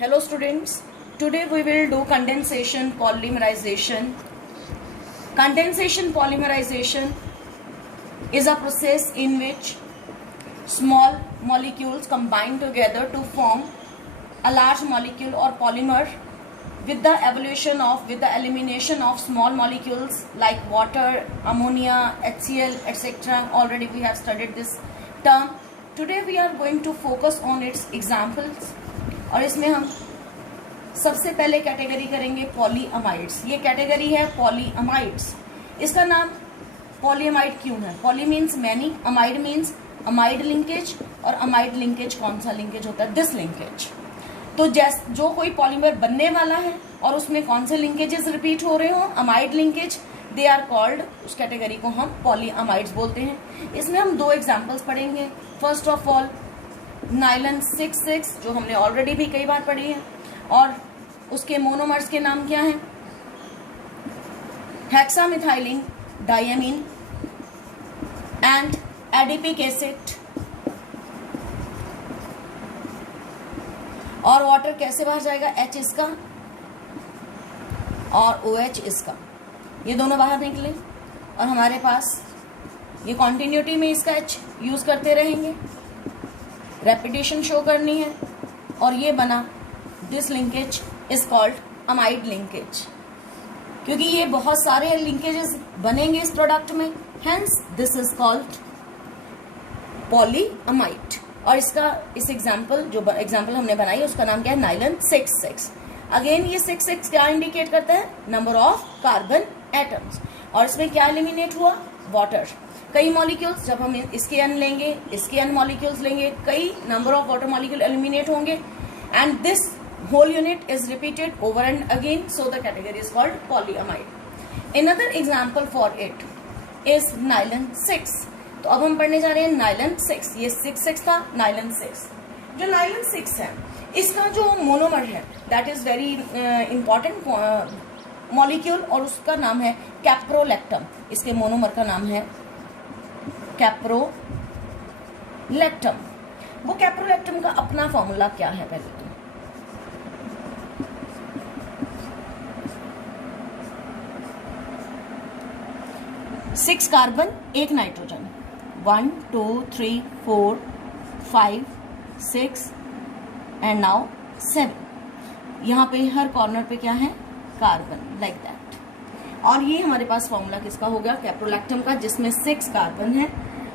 Hello students, today we will do condensation polymerization. Condensation polymerization is a process in which small molecules combine together to form a large molecule or polymer with the elimination of small molecules like water, ammonia, HCl, etc. Already we have studied this term. Today we are going to focus on its examples. और इसमें हम सबसे पहले category करेंगे पॉलीअमाइड्स. ये category है पॉलीअमाइड्स. इसका नाम पॉलीअमाइड क्यों है? Poly means many, amide means amide linkage, और अमाइड लिंकेज कौन सा लिंकेज होता है? This linkage. तो जो कोई पॉलीमर बनने वाला है और उसमें कौन से लिंकेजेस रिपीट हो रहे हो, amide linkage, they are called, उस कैटेगरी को हम पॉलीअमाइड्स बोलते हैं. इसमें हम दो एग्जाम्पल्स पढ़ेंगे. फर्स्ट ऑफ ऑल नाइलन 6,6 जो हमने ऑलरेडी भी कई बार पढ़ी है, और उसके मोनोमर्स के नाम क्या हैं? Hexamethylene diamine and adipic acid. और वाटर कैसे बाहर जाएगा? H इसका और OH इसका, ये दोनों बाहर निकले और हमारे पास ये कॉन्टिन्यूटी में इसका H यूज करते रहेंगे. रेपिटेशन शो करनी है और ये बना. This linkage is called amide linkage, क्योंकि ये बहुत सारे लिंकेजेस बनेंगे इस प्रोडक्ट में. Hence this is called polyamide. और इसका इस एग्जाम्पल जो एग्जाम्पल हमने बनाई उसका नाम क्या है? नाइलन 6,6. अगेन ये 6,6 क्या इंडिकेट करता है? Number of carbon atoms. और इसमें क्या एलिमिनेट हुआ? वाटर. कई मॉलिक्यूल्स, जब हम इसके एन लेंगे, इसके एन मॉलिक्यूल्स लेंगे, कई number of water molecule eliminate होंगे, and this whole unit is repeated over and again, so the category is called polyamide. Another example for it is nylon 6. तो अब हम पढ़ने जा रहे हैं नाइलन 6. ये 6,6 था, नाइलन 6. जो नाइलन 6 है, इसका जो मोनोमर है that is very important molecule, और उसका नाम है कैप्रोलैक्टम. इसके मोनोमर का नाम है कैप्रोलैक्टम. वो कैप्रोलैक्टम का अपना फॉर्मूला क्या है? पहले 6 कार्बन, 1 नाइट्रोजन. 1 2 3 4 5 6 and now 7. यहाँ पे हर कॉर्नर पे क्या है? Carbon, like that. और ये हमारे पास फॉर्मूला किसका हो गया? कैप्रोलैक्टम का, जिसमें 6 कार्बन है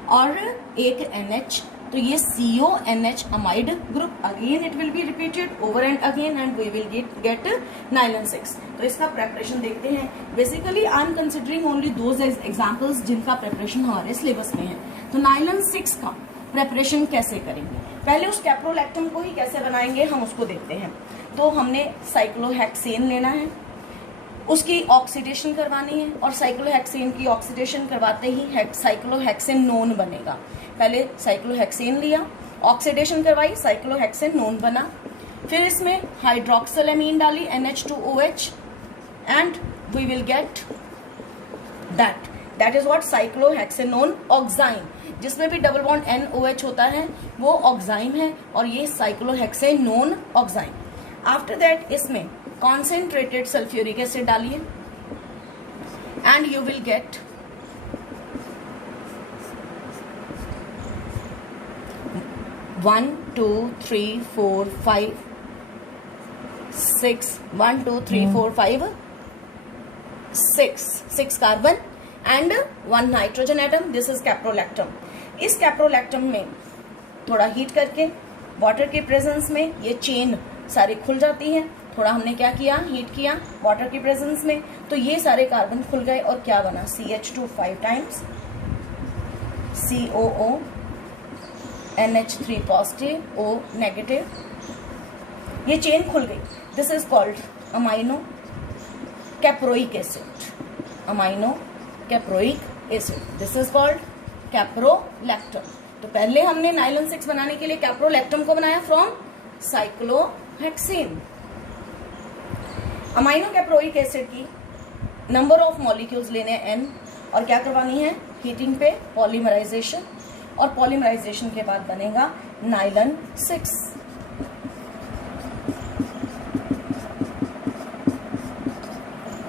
और 1 NH. तो ये CONH amide group. Again it will be repeated over and again and we will get nylon 6. तो इसका प्रेपरेशन देखते हैं. Basically I am considering only those examples जिनका प्रेपरेशन हमारे सिलेबस में है. तो नाइलन 6 का प्रेपरेशन कैसे करेंगे? पहले उस कैप्रोलैक्टम को ही कैसे बनाएंगे हम उसको देखते हैं. तो हमने साइक्लोहेक्सेन लेना है, उसकी ऑक्सीडेशन करवानी है, और साइक्लोहेक्सेन की ऑक्सीडेशन करवाते ही साइक्लोहेक्सेन नोन बनेगा. पहले साइक्लोहेक्सेन लिया, ऑक्सीडेशन करवाई, साइक्लोहेक्सेन नोन बना. फिर इसमें हाइड्रोक्सिलैमीन डाली, NH2OH, and we will get that is what cyclohexanone oxime. जिसमें भी डबल बॉन्ड NOH होता है वो ऑक्साइन है, और ये साइक्लोहेक्सेनोन ऑक्साइन. आफ्टर दैट इसमें कॉन्सेंट्रेटेड सल्फ्यूरिक एसिड डालिए and you will get 1 2 3 4 5 6 1 2 3 4 5 6 carbon and 1 nitrogen atom. This is caprolactam. इस कैप्रोलैक्टम में थोड़ा हीट करके वाटर के प्रेजेंस में ये चेन सारी खुल जाती है. थोड़ा हमने क्या किया? हीट किया वाटर की प्रेजेंस में, तो ये सारे कार्बन खुल गए और क्या बना? CH2 5 times, COO, NH3 positive, O negative. ये चेन खुल गई. This is called amino caproic acid. Amino caproic acid. This is called caprolactam. तो पहले हमने नाइलन 6 बनाने के लिए कैप्रोलैक्टम को बनाया from cyclohexane. Amino caproic acid की नंबर ऑफ मॉलिक्यूल्स लेने N, और क्या करवानी है? हीटिंग पे पॉलीमराइजेशन, और पॉलीमराइजेशन के बाद बनेगा nylon 6.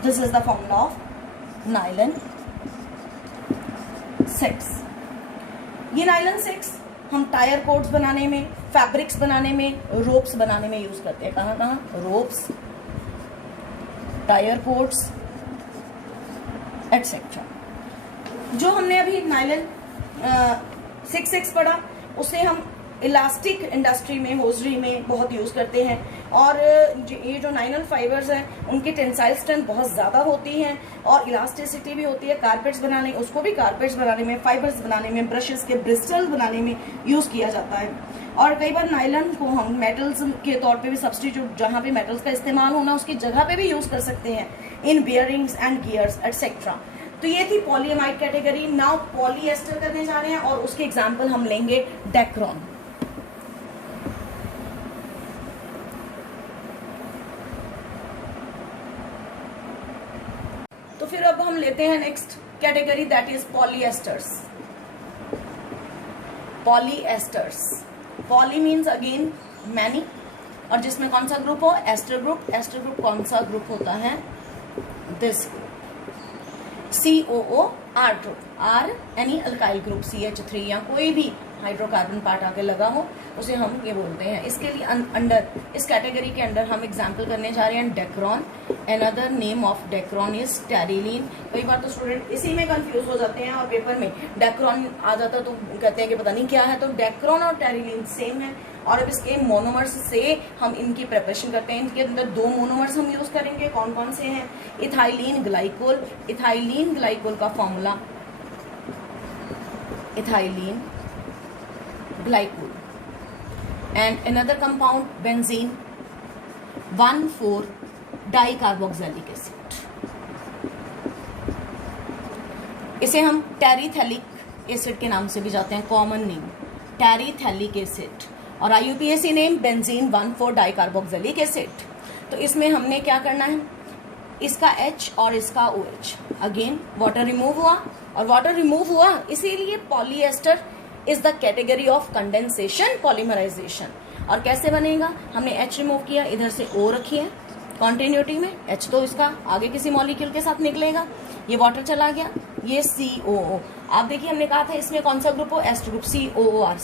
This is the formula of nylon 6। ये नायलन 6 हम टायर कोट्स बनाने में, फैब्रिक्स बनाने में, रोप्स बनाने में यूज करते हैं। कहाँ कहाँ? Ropes, tyre quotes etcetera. जो हमने अभी नायलन 6 पढ़ा, उसे हम इलास्टिक इंडस्ट्री में, होजरी में बहुत यूज करते हैं। और ये जो नायलन फाइबर्स हैं उनकी टेंसाइल स्ट्रेंथ बहुत ज़्यादा होती है और इलास्टिसिटी भी होती है। कारपेट्स बनाने, उसको भी कारपेट्स बनाने में, फाइबर्स बनाने में, ब्रशेस के ब्रिस्टल बनाने में यूज़ किया जाता है। और कई बार नायलन को हम मेटल्स के तौर पे भी सब्सटीट्यूट, जहाँ पे मेटल्स का इस्तेमाल होना उसकी जगह पे भी यूज़ कर सकते हैं, इन बियरिंग्स एंड गियर्स एटसेट्रा। तो ये थी पॉलीएमाइड कैटेगरी। नाउ पॉलीएस्टर करने जा रहे हैं और उसके एग्जाम्पल हम लेंगे डेक्रोन। तो फिर अब हम लेते हैं next category, that is polyesters. Polyesters, poly means again many, और जिसमें कौन सा ग्रुप हो? Ester group. एस्टर ग्रुप कौन सा ग्रुप होता है? This COOR group. R any alkyl group, CH3 या कोई भी हाइड्रोकार्बन पार्ट आके लगा हो उसे हम ये बोलते हैं। इसके लिए अंडर, इस कैटेगरी के अंडर हम एग्जाम्पल करने जा रहे हैं Dacron. Another name of Dacron is terylene. कई बार तो स्टूडेंट इसी में कंफ्यूज हो जाते हैं और पेपर में डेक्रोन आ जाता तो कहते हैं कि पता नहीं क्या है। तो डेक्रोन और टेरिलीन सेम है। और अब इसके मोनोमर्स से हम इनकी प्रिपरेशन करते हैं। इनके अंदर 2 मोनोमर्स हम यूज करेंगे। कौन कौन से हैं? Ethylene glycol. इथाइलिन ग्लाइकोल का formula ethylene glycol, and another compound benzene 1,4-dicarboxylic acid। इसे हम टेरिथैलिक एसिड के नाम से भी जाते हैं, कॉमन नेम टेरिथैलिक एसिड, और IUPAC नेम बेंजीन 1,4-डाइकार्बोक्सिलिक एसिड। तो इसमें हमने क्या करना है? इसका H और इसका OH, अगेन वाटर रिमूव हुआ, और वाटर रिमूव हुआ इसीलिए polyester is the category of condensation polymerization. और कैसे बनेगा? हमने H रिमूव किया, इधर से O रखी है कॉन्टिन्यूटी में, H तो इसका आगे किसी मॉलिक्यूल के साथ निकलेगा, ये वाटर चला गया, ये COO। आप देखिए हमने कहा था इसमें कौन सा ग्रुप हो? Ester group, COOR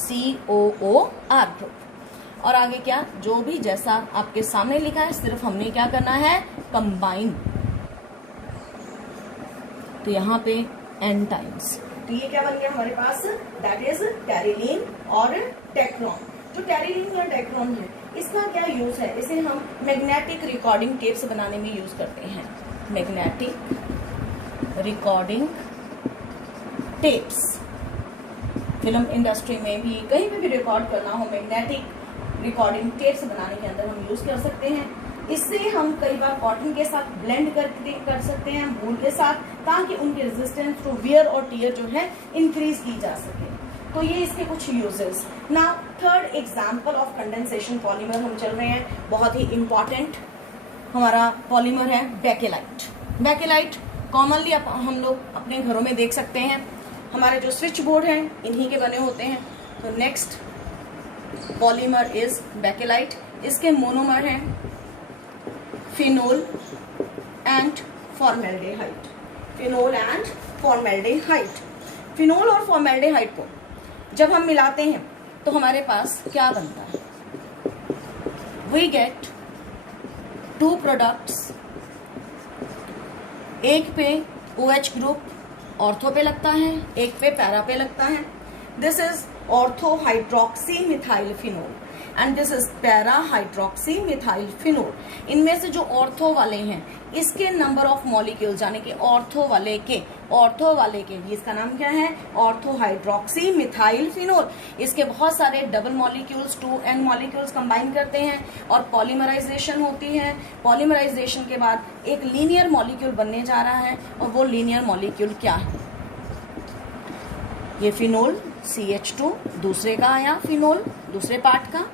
group. और आगे क्या? जो भी जैसा आपके सामने लिखा है, सिर्फ हमने क्या करना है? कंबाइन। तो यहाँ पे N टाइम्स। तो ये क्या बन गया हमारे पास? दैट इज टेरिलीन और डेक्रोन। जो टेरिलीन या डेक्रोन है, इसका क्या यूज है? इसे हम मैग्नेटिक रिकॉर्डिंग टेप्स बनाने में यूज करते हैं। Magnetic recording tapes, film industry में भी, कहीं पे भी रिकॉर्ड करना हो, मैग्नेटिक रिकॉर्डिंग टेप्स बनाने के अंदर हम यूज कर सकते हैं। इससे हम कई बार कॉटन के साथ ब्लेंड कर सकते हैं, वूल के साथ, ताकि उनके रेजिस्टेंस टू वियर और टियर जो है इंक्रीज की जा सके। तो ये इसके कुछ uses. Now third example of condensation polymer हम चल रहे हैं। बहुत ही इंपॉर्टेंट हमारा पॉलीमर है बेकेलाइट। बेकेलाइट कॉमनली हम लोग अपने घरों में देख सकते हैं। हमारे जो स्विच बोर्ड हैं इन्हीं के बने होते हैं। तो नेक्स्ट पॉलीमर इज बेकेलाइट। इसके मोनोमर हैं phenol and formaldehyde. Phenol and formaldehyde. Phenol और फॉर्मेल्डेहाइड को जब हम मिलाते हैं तो हमारे पास क्या बनता है? We get 2 products. एक पे OH ग्रुप ऑर्थो पे लगता है, एक पे पैरा पे लगता है। This is ortho hydroxy methyl phenol and this is para hydroxy methyl phenol. इनमें से जो ऑर्थो वाले हैं इसके नंबर ऑफ मॉलिक्यूल्स, यानी कि ऑर्थो वाले के इसका नाम क्या है? Ortho hydroxy methyl phenol. इसके बहुत सारे double molecules, 2N molecules combine करते हैं और पॉलीमराइजेशन होती है। पॉलीमराइजेशन के बाद एक लीनियर मॉलिक्यूल बनने जा रहा है, और वो लीनियर मॉलिक्यूल क्या है? ये फिनोल CH2 दूसरे का आया, फिनोल दूसरे पार्ट का,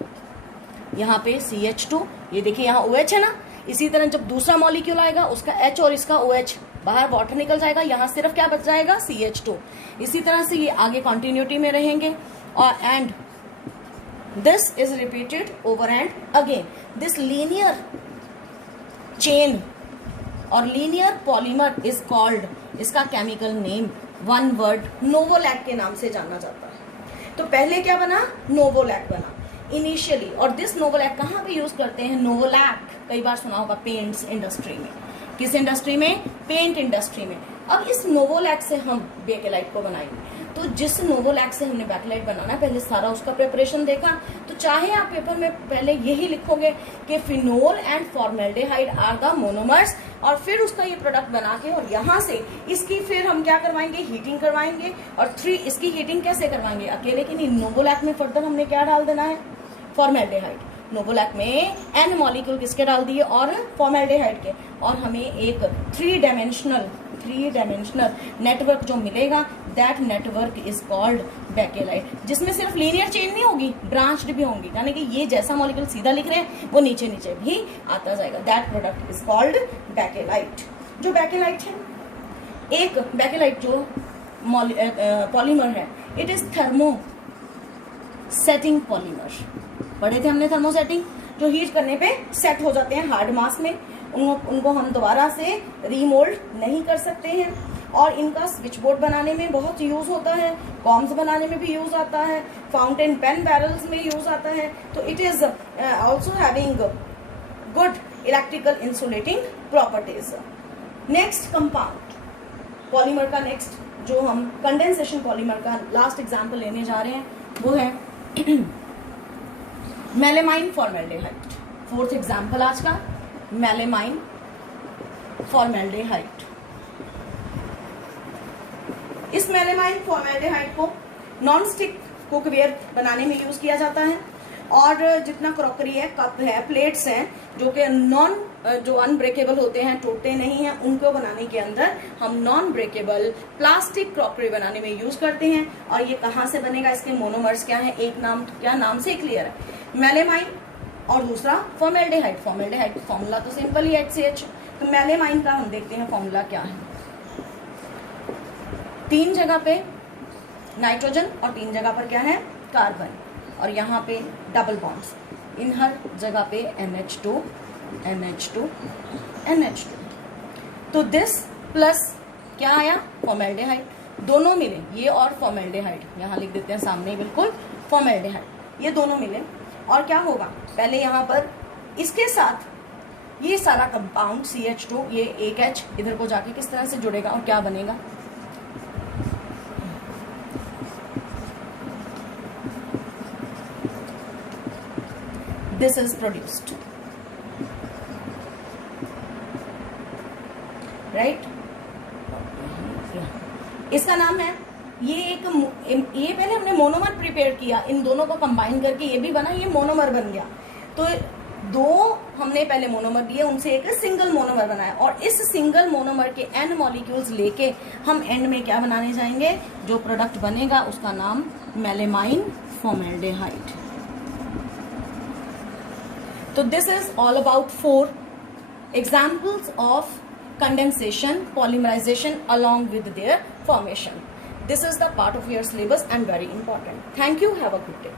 यहाँ पे CH2, ये देखिए यहाँ OH है ना। इसी तरह जब दूसरा मॉलिक्यूल आएगा उसका H और इसका OH बाहर वाटर निकल जाएगा, यहाँ सिर्फ क्या बच जाएगा? CH2। इसी तरह से ये आगे कंटिन्यूटी में रहेंगे और and this is repeated over and again. This linear chain और लीनियर पॉलीमर इज कॉल्ड, इसका केमिकल नेम वन वर्ड नोवोलैक के नाम से जाना जाता है। तो पहले क्या बना, नोवोलैक बना इनिशियली। और दिस नोवोलैक कहाँ पे यूज करते हैं, नोवोलैक कई बार सुना होगा पेंट्स इंडस्ट्री में। किस इंडस्ट्री में, पेंट इंडस्ट्री में। अब इस नोवोलैक से हम बेकेलाइट को बनाएंगे। तो जिस नोवोलैक से हमने बेकेलाइट बनाना है, पहले सारा उसका प्रिपरेशन देखा। तो चाहे आप पेपर में पहले यही लिखोगे कि phenol and formaldehyde are the monomers, और फिर उसका ये प्रोडक्ट बना के और यहाँ से इसकी फिर हम क्या करवाएंगे, हीटिंग करवाएंगे। और इसकी हीटिंग कैसे करवाएंगे, अकेले की नहीं, नोवोलैक में फर्दर हमने क्या डाल देना है, फॉर्मेल्डिहाइड। नोवोलैक में एन मॉलिक्यूल किसके डाल दिए, और फॉर्मेल्डिहाइड के, और हमें एक थ्री डायमेंशनल नेटवर्क जो मिलेगा, that network is called bakelite, जिसमें सिर्फ लीनियर चेन नहीं होगी, ब्रांच्ड भी होंगी, यानी कि ये जैसा मॉलिक्यूल सीधा लिख रहे हैं वो नीचे नीचे भी आता जाएगा। That product is called bakelite. जो बेकेलाइट है, एक बेकेलाइट जो पॉलीमर है, it is thermo setting polymer. पढ़े थे हमने थर्मोसेटिंग, जो हीट करने पे सेट हो जाते हैं हार्ड मास में। उनको हम दोबारा से रीमोल्ड नहीं कर सकते हैं। और इनका स्विच बोर्ड बनाने में बहुत यूज होता है, कॉम्स बनाने में भी यूज आता है, फाउंटेन पेन बैरल्स में यूज आता है। तो it is also having good electrical insulating properties. Next compound polymer का, नेक्स्ट जो हम कंडेंसेशन पॉलीमर का लास्ट एग्जाम्पल लेने जा रहे हैं वो है मेलेमाइन फॉर्मेल्डिहाइड। फोर्थ एग्जाम्पल आज का, मेलेमाइन फॉर्मेल्डिहाइड। इस मेलेमाइन फॉर्मेल्डिहाइड को नॉन स्टिक कुकवेयर बनाने में यूज किया जाता है। और जितना क्रॉकरी है, कप है, प्लेट्स हैं, जो कि जो अनब्रेकेबल होते हैं, टूटते नहीं हैं, उनको बनाने के अंदर हम नॉन ब्रेकेबल प्लास्टिक क्रॉकरी बनाने में यूज करते हैं। और ये कहाँ से बनेगा, इसके मोनोमर्स क्या है, एक नाम क्या नाम से क्लियर है, मेलेमाइन, और दूसरा फॉर्मेल्डिहाइड। फॉर्मेल्डिहाइड फॉर्मूला तो सिंपल ही HCH। तो मेलेमाइन का हम देखते हैं फॉर्मूला क्या है। 3 जगह पे नाइट्रोजन और 3 जगह पर क्या है, कार्बन, और यहाँ पे डबल बॉन्ड्स, इन हर जगह पे NH2 NH2 NH2। तो दिस प्लस क्या आया, फॉर्मेल्डिहाइड, दोनों मिले, ये और फॉर्मेल्डिहाइड, यहाँ लिख देते हैं सामने बिल्कुल, फॉर्मेल्डिहाइड, ये दोनों मिले। और क्या होगा, पहले यहाँ पर इसके साथ ये सारा कंपाउंड CH2, ये एक H इधर को जाके किस तरह से जुड़ेगा और क्या बनेगा, this is produced, right? इसका नाम है, ये पहले हमने मोनोमर प्रिपेयर किया, इन दोनों को कंबाइन करके ये भी बना, ये मोनोमर बन गया। तो 2 हमने पहले मोनोमर दिए, उनसे एक सिंगल मोनोमर बनाया, और इस सिंगल मोनोमर के N मॉलिक्यूल्स लेके हम एंड में क्या बनाने जाएंगे, जो प्रोडक्ट बनेगा उसका नाम melamine formaldehyde. So this is all about 4 examples of condensation, polymerization along with their formation. This is the part of your syllabus and very important. Thank you. Have a good day.